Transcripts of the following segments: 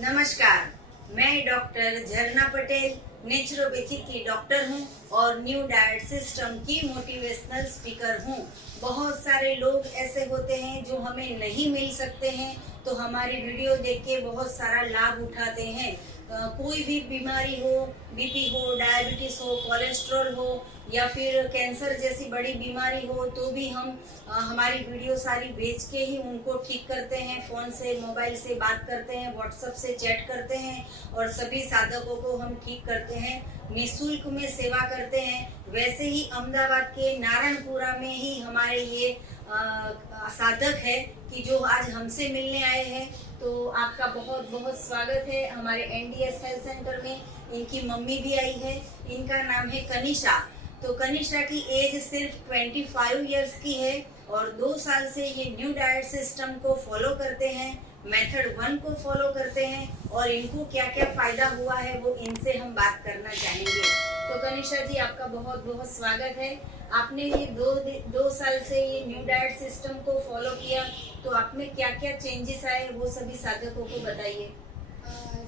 नमस्कार, मैं डॉक्टर झरना पटेल नेचुरोपैथी की डॉक्टर हूँ और न्यू डाइट सिस्टम की मोटिवेशनल स्पीकर हूँ। बहुत सारे लोग ऐसे होते हैं जो हमें नहीं मिल सकते हैं, तो हमारी वीडियो देख के बहुत सारा लाभ उठाते हैं। कोई भी बीमारी हो, बीपी हो, डायबिटीज हो, कोलेस्ट्रॉल हो या फिर कैंसर जैसी बड़ी बीमारी हो, तो भी हम हमारी वीडियो सारी भेज के ही उनको ठीक करते हैं। फोन से, मोबाइल से बात करते हैं, व्हाट्सएप से चैट करते हैं और सभी साधकों को हम ठीक करते हैं, निःशुल्क में सेवा करते हैं। वैसे ही अहमदाबाद के नारायणपुरा में ही हमारे ये साधक है कि जो आज हमसे मिलने आए हैं। तो आपका बहुत बहुत स्वागत है हमारे एनडीएस हेल्थ सेंटर में। इनकी मम्मी भी आई है, इनका नाम है कनिशा। तो कनिशा की एज सिर्फ 25 इयर्स की है और 2 साल से ये न्यू डाइट सिस्टम को फॉलो करते हैं, मेथड 1 को फॉलो करते हैं और इनको क्या क्या फायदा हुआ है वो इनसे हम बात करना चाहेंगे। तो कनिशा जी, आपका बहुत बहुत स्वागत है। आपने ये दो साल से ये न्यू डाइट सिस्टम को फॉलो किया, तो आप में क्या क्या चेंजेस आए वो सभी साधकों को बताइए।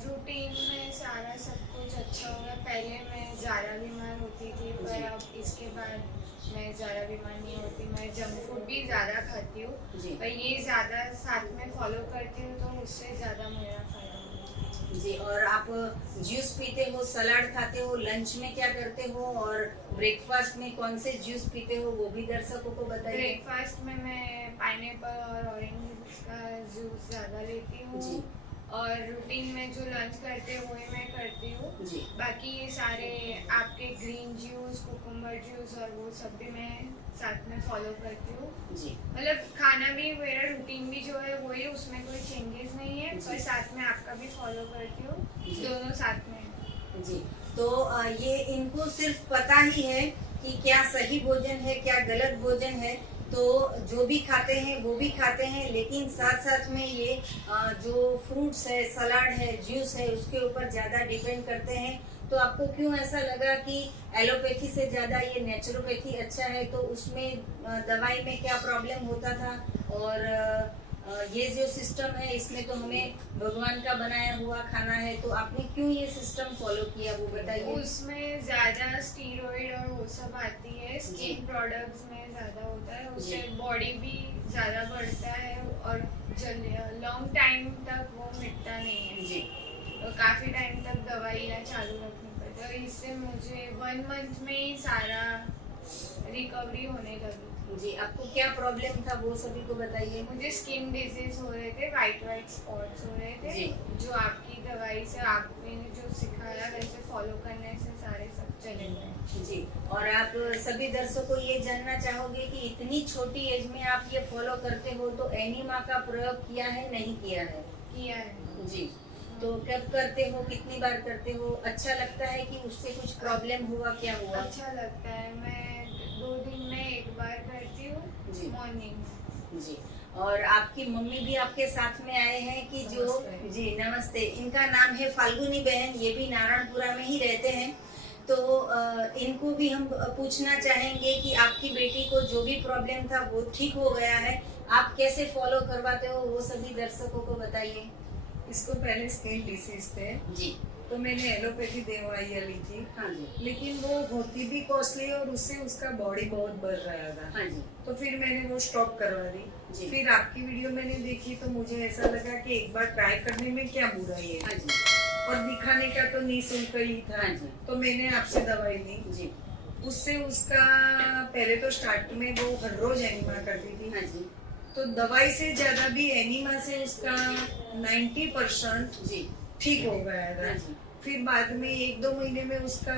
रूटीन में सारा सब कुछ अच्छा हो गया। पहले मैं ज़्यादा बीमार होती थी, पर अब इसके बाद मैं ज़्यादा बीमार नहीं होती। मैं जंक फूड भी ज़्यादा खाती हूँ, पर ये ज़्यादा साथ में फॉलो करती हूँ तो उससे ज़्यादा मेरा फायदा होगा। जी, और आप जूस पीते हो, सलाद खाते हो, लंच में क्या करते हो और ब्रेकफास्ट में कौन से जूस पीते हो वो भी दर्शकों को बताइए। ब्रेकफास्ट में मैं पाइनएप्पल और ऑरेंज का जूस ज़्यादा लेती हूँ और रूटीन में जो लंच करते हुए मैं करती हूँ। बाकी ये सारे आपके ग्रीन जूस, कुकुम्बर जूस और वो सब भी मैं साथ में फॉलो करती हूँ। मतलब खाना भी मेरा रूटीन भी जो है वही, उसमें कोई चेंजेस नहीं है, पर साथ में आपका भी फॉलो करती हूँ, दोनों साथ में। जी, तो ये इनको सिर्फ पता ही है कि क्या सही भोजन है, क्या गलत भोजन है, तो जो भी खाते हैं वो भी खाते हैं, लेकिन साथ साथ में ये जो फ्रूट्स है, सलाद है, जूस है, उसके ऊपर ज़्यादा डिपेंड करते हैं। तो आपको क्यों ऐसा लगा कि एलोपैथी से ज़्यादा ये नेचुरोपैथी अच्छा है? तो उसमें दवाई में क्या प्रॉब्लम होता था और ये जो सिस्टम है इसमें तो हमें भगवान का बनाया हुआ खाना है, तो आपने क्यों ये सिस्टम फॉलो किया वो बताइए। उसमें ज्यादा स्टीरॉइड और वो सब आती है, स्किन प्रोडक्ट्स में ज्यादा होता है, उससे बॉडी भी ज्यादा बढ़ता है और लॉन्ग टाइम तक वो मिटता नहीं है जी। तो काफी टाइम तक दवाई चालू रखनी पड़ती है और इससे मुझे 1 मंथ में ही सारा रिकवरी होने लगी जी। आपको क्या प्रॉब्लम था वो सभी को बताइए। मुझे स्किन डिजीज हो रहे थे, वाइट स्पॉट्स हो रहे थे जी। जो आपकी दवाई से आपने जो सिखाया वैसे फॉलो करने से सारे सब चले गए जी। और आप सभी दर्शकों को ये जानना चाहोगे कि इतनी छोटी एज में आप ये फॉलो करते हो, तो एनीमा का प्रयोग किया है नहीं किया है? किया है जी। तो कब करते हो, कितनी बार करते हो? अच्छा लगता है कि उससे कुछ प्रॉब्लम हुआ, क्या हुआ? अच्छा लगता है। मैं 2 दिन में 1 बार करती हूँ मॉर्निंग जी। और आपकी मम्मी भी आपके साथ में आए हैं कि जो जी नमस्ते, इनका नाम है फाल्गुनी बहन, ये भी नारायणपुरा में ही रहते हैं। तो इनको भी हम पूछना चाहेंगे कि आपकी बेटी को जो भी प्रॉब्लम था वो ठीक हो गया है, आप कैसे फॉलो करवाते हो वो सभी दर्शकों को बताइए। इसको पहले स्किन डिसीज थे जी, तो मैंने एलोपैथी दवाइयाँ ली थी। हाँ जी। लेकिन वो होती भी कॉस्टली और उससे उसका बॉडी बहुत बढ़ रहा था। हाँ जी। तो फिर मैंने वो स्टॉप करवा दी जी। फिर आपकी वीडियो मैंने देखी तो मुझे ऐसा लगा कि एक बार ट्राई करने में क्या बुराई है। हाँ जी। और दिखाने का तो निःशुल्क ही था। हाँ जी। तो मैंने आपसे दवाई ली जी। उससे उसका पहले तो स्टार्ट में वो हर रोज एनिमा करती थी। हाँ जी। तो दवाई से ज्यादा भी एनिमा से उसका 90% जी ठीक हो गया था। हाँ जी। फिर बाद में 1-2 महीने में उसका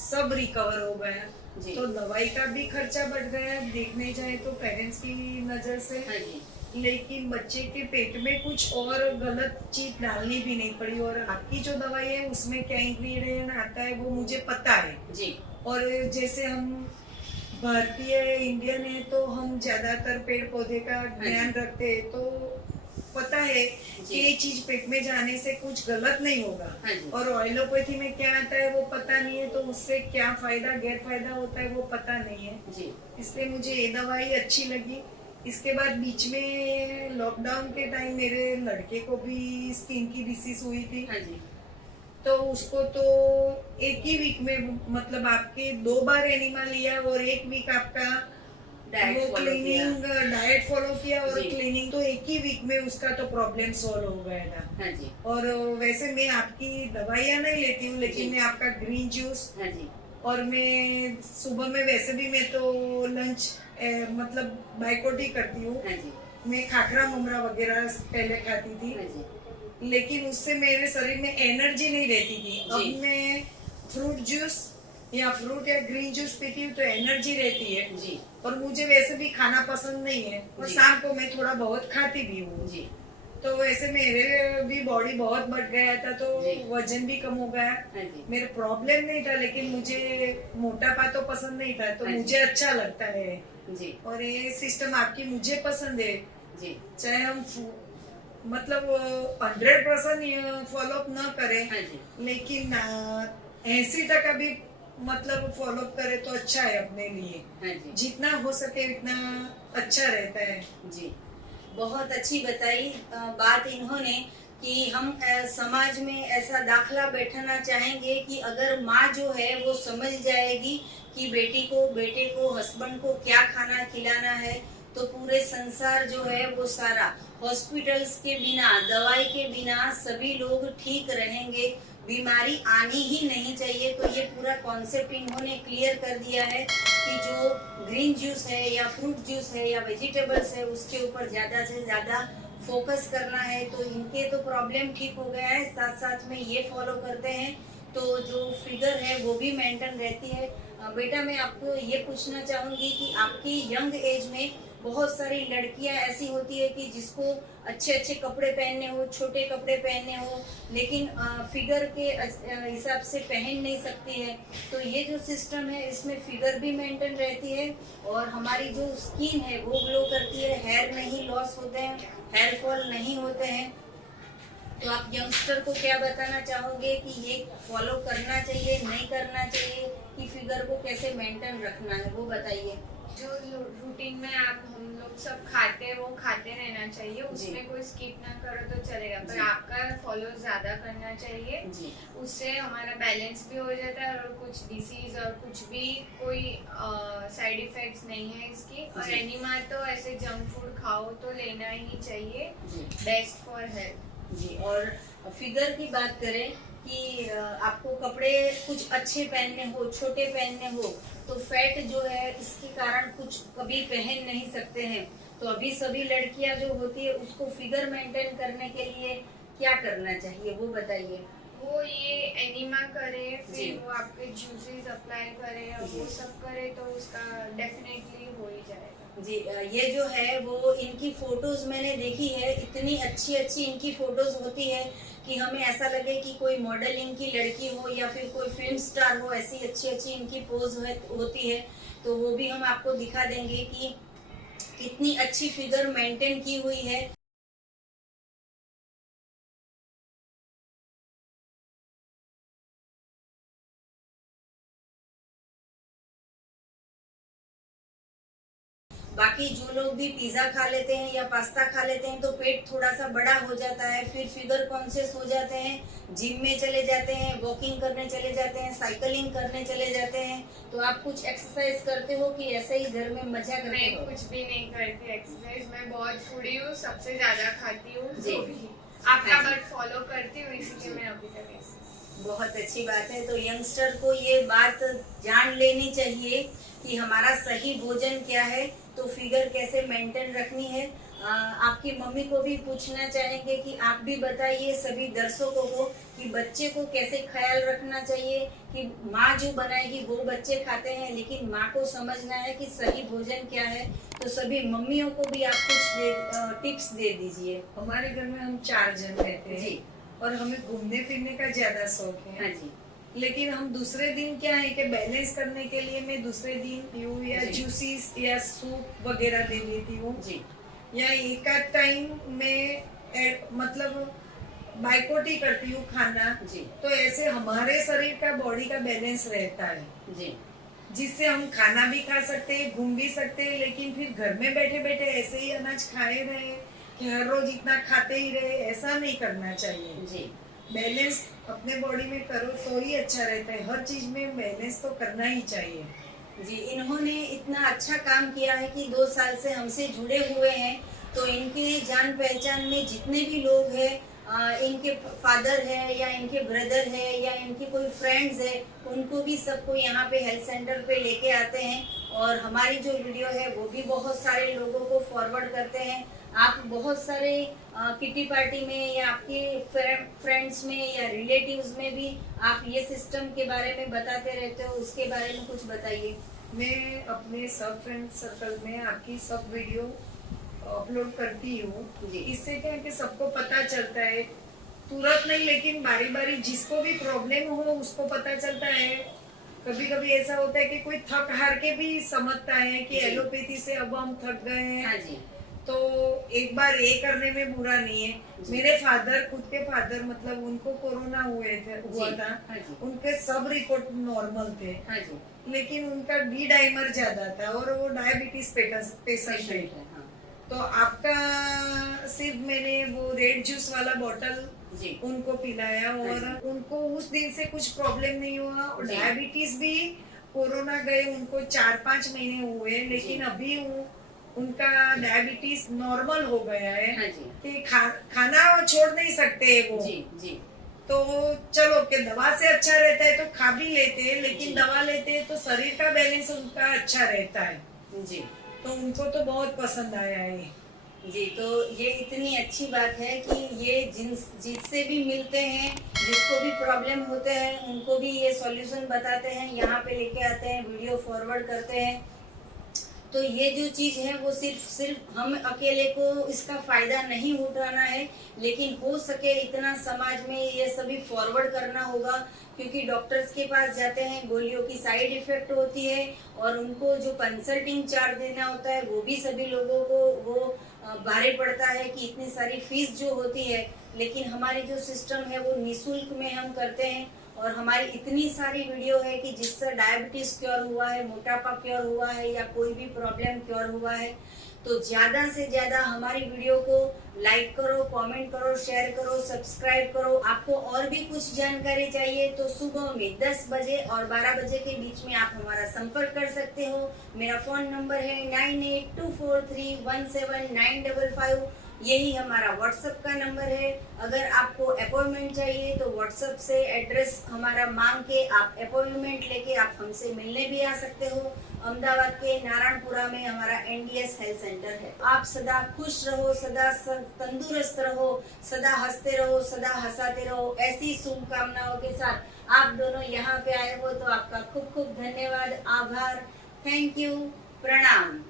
सब रिकवर हो गया। तो दवाई का भी खर्चा बढ़ गया देखने जाए तो पेरेंट्स की नजर से। हाँ जी। लेकिन बच्चे के पेट में कुछ और गलत चीज डालनी भी नहीं पड़ी और आपकी जो दवाई है उसमें क्या इंग्रेडिएंट आता है वो मुझे पता है जी। और जैसे हम भारतीय इंडियन है तो हम ज्यादातर पेड़ पौधे का ध्यान रखते हैं, तो पता है कि ये चीज पेट में जाने से कुछ गलत नहीं होगा। और एलोपैथी में क्या आता है वो पता नहीं है, तो उससे क्या फायदा गैर फायदा होता है वो पता नहीं है। इसलिए मुझे ये दवाई अच्छी लगी इसके बाद बीच में लॉकडाउन के टाइम मेरे लड़के को भी स्किन की डिसीज हुई थी। हाँ जी। तो उसको तो एक ही वीक में, मतलब आपके 2 बार एनिमा लिया और 1 वीक आपका डाइट वो फॉलो किया। क्लीनिंग डाइट फॉलो किया और जी। क्लीनिंग, तो एक ही वीक में उसका तो प्रॉब्लम सॉल्व हो गया था। हाँ जी। और वैसे मैं आपकी दवाइयाँ नहीं लेती हूँ, लेकिन जी। मैं आपका ग्रीन जूस, हाँ जी। और मैं सुबह में वैसे भी मैं तो लंच मतलब बाइकआउट ही करती हूँ। हाँ जी। मैं खाखरा मुमरा वगैरह पहले खाती थी, हाँ जी। लेकिन उससे मेरे शरीर में एनर्जी नहीं रहती थी। जी। अब मैं फ्रूट जूस या फ्रूट या ग्रीन जूस पीती हूँ तो एनर्जी रहती है। जी। और मुझे वैसे भी खाना पसंद नहीं है, और जी। शाम को मैं थोड़ा बहुत खाती भी हूँ। जी। तो वैसे मेरे भी बॉडी बहुत बढ़ गया था, तो जी। वजन भी कम हो गया। हाँ जी। मेरे प्रॉब्लम नहीं था, लेकिन मुझे मोटापा तो पसंद नहीं था, तो हाँ जी। मुझे अच्छा लगता है। जी। और ये सिस्टम आपकी मुझे पसंद है। जी। चाहे हम मतलब 100% फॉलो अप न करें, हाँ जी। लेकिन 80% भी मतलब फॉलो अप करें तो अच्छा है अपने लिए। हाँ जी। जितना हो सके उतना अच्छा रहता है। जी। बहुत अच्छी बताई बात इन्होंने कि हम समाज में ऐसा दाखला बैठाना चाहेंगे कि अगर माँ जो है वो समझ जाएगी कि बेटी को, बेटे को, हस्बैंड को क्या खाना खिलाना है, तो पूरे संसार जो है वो सारा, हॉस्पिटल्स के बिना, दवाई के बिना सभी लोग ठीक रहेंगे, बीमारी आनी ही नहीं चाहिए। तो ये पूरा कॉन्सेप्ट इन्होंने क्लियर कर दिया है कि जो ग्रीन जूस है या फ्रूट जूस है या वेजिटेबल्स है उसके ऊपर ज़्यादा से ज़्यादा फोकस करना है। तो इनके तो प्रॉब्लम ठीक हो गया है, साथ साथ में ये फॉलो करते हैं तो जो फिगर है वो भी मेंटेन रहती है। बेटा मैं आपको ये पूछना चाहूँगी कि आपकी यंग एज में बहुत सारी लड़कियां ऐसी होती है कि जिसको अच्छे अच्छे कपड़े पहनने हो, छोटे कपड़े पहनने हो, लेकिन फिगर के हिसाब से पहन नहीं सकती है। तो ये जो सिस्टम है इसमें फिगर भी मेंटेन रहती है और हमारी जो स्किन है वो ग्लो करती है, हेयर नहीं लॉस होते हैं, हेयर फॉल नहीं होते हैं। तो आप यंगस्टर को क्या बताना चाहोगे कि ये फॉलो करना चाहिए, नहीं करना चाहिए, कि फिगर को कैसे मेंटेन रखना है, वो बताइए। जो रूटीन में आप हम लोग सब खाते हैं वो खाते रहना चाहिए, उसमें कोई स्किप ना करो तो चलेगा, पर आपका फॉलो ज्यादा करना चाहिए। जी। उससे हमारा बैलेंस भी हो जाता है और कुछ डिसीज और कुछ भी कोई साइड इफेक्ट्स नहीं है इसकी। और एनिमा तो ऐसे जंक फूड खाओ तो लेना ही चाहिए, बेस्ट फॉर हेल्थ। जी। और फिगर की बात करें कि आपको कपड़े कुछ अच्छे पहनने हो, छोटे पहनने हो, तो फैट जो है इसके कारण कुछ कभी पहन नहीं सकते हैं। तो अभी सभी लड़कियां जो होती है उसको फिगर मेंटेन करने के लिए क्या करना चाहिए, वो बताइए। वो ये एनिमा करे, जी। फिर वो आपके जूसेस अप्लाई करे और वो सब करे तो उसका डेफिनेटली हो ही जाएगा। जी। ये जो है वो इनकी फोटोज मैंने देखी है, इतनी अच्छी अच्छी इनकी फोटोज होती है कि हमें ऐसा लगे कि कोई मॉडलिंग की लड़की हो या फिर कोई फिल्म स्टार हो, ऐसी अच्छी अच्छी इनकी पोज होती है। तो वो भी हम आपको दिखा देंगे कि कितनी अच्छी फिगर मेंटेन की हुई है। बाकी जो लोग भी पिज्जा खा लेते हैं या पास्ता खा लेते हैं तो पेट थोड़ा सा बड़ा हो जाता है, फिर फिगर कॉन्शियस हो जाते हैं, जिम में चले जाते हैं, वॉकिंग करने चले जाते हैं, साइकिलिंग करने चले जाते हैं। तो आप कुछ एक्सरसाइज करते हो कि ऐसे ही घर में मजा करते मैं हो? कुछ भी नहीं करती एक्सरसाइज, मैं बहुत फूडी हूँ, सबसे ज्यादा खाती हूँ, जी। जो भी आपका बट फॉलो करती हूँ, इसीलिए मैं अभी तक ऐसे। बहुत अच्छी बात है। तो यंगस्टर को ये बात जान लेनी चाहिए कि हमारा सही भोजन क्या है, तो फिगर कैसे मेंटेन रखनी है। आपकी मम्मी को भी पूछना चाहेंगे कि आप भी बताइए सभी दर्शकों को कि बच्चे को कैसे ख्याल रखना चाहिए, कि माँ जो बनाएगी वो बच्चे खाते हैं, लेकिन माँ को समझना है कि सही भोजन क्या है। तो सभी मम्मियों को भी आप कुछ टिप्स दे दीजिए। हमारे घर में हम 4 जन रहते हैं जी। और हमें घूमने फिरने का ज्यादा शौक है। हाँ जी। लेकिन हम दूसरे दिन क्या है कि बैलेंस करने के लिए मैं दूसरे दिन पीऊँ या जी। जूसेस या सूप वगैरह दे देती हूँ, जी। या एक आध टाइम में मतलब बाइकआउट ही करती हूँ खाना। जी। तो ऐसे हमारे शरीर का, बॉडी का बैलेंस रहता है। जी। जिससे हम खाना भी खा सकते हैं, घूम भी सकते हैं, लेकिन फिर घर में बैठे बैठे ऐसे ही अनाज खाए रहे कि हर रोज इतना खाते ही रहे, ऐसा नहीं करना चाहिए। जी बैलेंस अपने बॉडी में करो तो ही अच्छा रहता है। हर चीज में बैलेंस तो करना ही चाहिए। जी, इन्होंने इतना अच्छा काम किया है कि 2 साल से हमसे जुड़े हुए हैं। तो इनके जान पहचान में जितने भी लोग हैं, इनके फादर है या इनके ब्रदर है या इनके कोई फ्रेंड्स है, उनको भी सबको यहाँ पे हेल्थ सेंटर पे लेके आते हैं और हमारी जो वीडियो है वो भी बहुत सारे लोगों को फॉरवर्ड करते हैं। आप बहुत सारे किटी पार्टी में या आपके फ्रेंड्स में या रिलेटिव्स में भी आप ये सिस्टम के बारे में बताते रहते हो, उसके बारे में कुछ बताइए। मैं अपने सब फ्रेंड सर्कल में आपकी सब वीडियो अपलोड करती हूँ। इससे क्या है कि सबको पता चलता है, तुरंत नहीं लेकिन बारी बारी जिसको भी प्रॉब्लम हो उसको पता चलता है। कभी कभी ऐसा होता है कि कोई थक हार के भी समझता है कि एलोपैथी से अब हम थक गए हैं। हाँ जी। तो एक बार ये करने में बुरा नहीं है। मेरे फादर, खुद के फादर, मतलब उनको कोरोना हुआ था। हाँ जी। उनके सब रिपोर्ट नॉर्मल थे। हाँ जी। लेकिन उनका डी डाइमर ज्यादा था और वो डायबिटीज पेशेंट थे। हाँ। तो आपका सिर्फ मैंने वो रेड जूस वाला बोतल जी उनको पिलाया और उनको उस दिन से कुछ प्रॉब्लम नहीं हुआ। और डायबिटीज भी कोरोना गए उनको 4-5 महीने हुए, लेकिन अभी उनका डायबिटीज नॉर्मल हो गया है। हाँ जी। कि खाना छोड़ नहीं सकते वो। जी जी। तो चलो कि दवा से अच्छा रहता है तो खा भी लेते हैं, लेकिन दवा लेते हैं तो शरीर का बैलेंस उनका अच्छा रहता है। जी तो उनको तो बहुत पसंद आया है। जी, तो ये इतनी अच्छी बात है कि ये जिससे भी मिलते हैं, जिसको भी प्रॉब्लम होते हैं, उनको भी ये सॉल्यूशन बताते हैं, यहाँ पे लेके आते हैं, वीडियो फॉरवर्ड करते हैं। तो ये जो चीज है वो सिर्फ हम अकेले को इसका फायदा नहीं उठाना है, लेकिन हो सके इतना समाज में ये सभी फॉरवर्ड करना होगा। क्योंकि डॉक्टर्स के पास जाते हैं, गोलियों की साइड इफेक्ट होती है और उनको जो कंसल्टिंग चार्ज देना होता है वो भी सभी लोगों को वो भारी पड़ता है कि इतनी सारी फीस जो होती है। लेकिन हमारी जो सिस्टम है वो निःशुल्क में हम करते हैं और हमारी इतनी सारी वीडियो है कि जिससे डायबिटीज क्योर हुआ है, मोटापा क्योर हुआ है या कोई भी प्रॉब्लम क्योर हुआ है। तो ज्यादा से ज्यादा हमारी वीडियो को लाइक करो, कमेंट करो, शेयर करो, सब्सक्राइब करो। आपको और भी कुछ जानकारी चाहिए तो सुबह में 10 बजे और 12 बजे के बीच में आप हमारा संपर्क कर सकते हो। मेरा फोन नंबर है 9824317955। यही हमारा व्हाट्सएप का नंबर है। अगर आपको अपॉइंटमेंट चाहिए तो व्हाट्सएप से एड्रेस हमारा मांग के आप अपॉइंटमेंट लेके आप हमसे मिलने भी आ सकते हो। अहमदाबाद के नारायणपुरा में हमारा NDS हेल्थ सेंटर है। आप सदा खुश रहो, सदा तंदुरुस्त रहो, सदा हंसते रहो, सदा हंसाते रहो। ऐसी शुभकामनाओं के साथ आप दोनों यहाँ पे आए हो तो आपका खूब खूब धन्यवाद, आभार, थैंक यू, प्रणाम।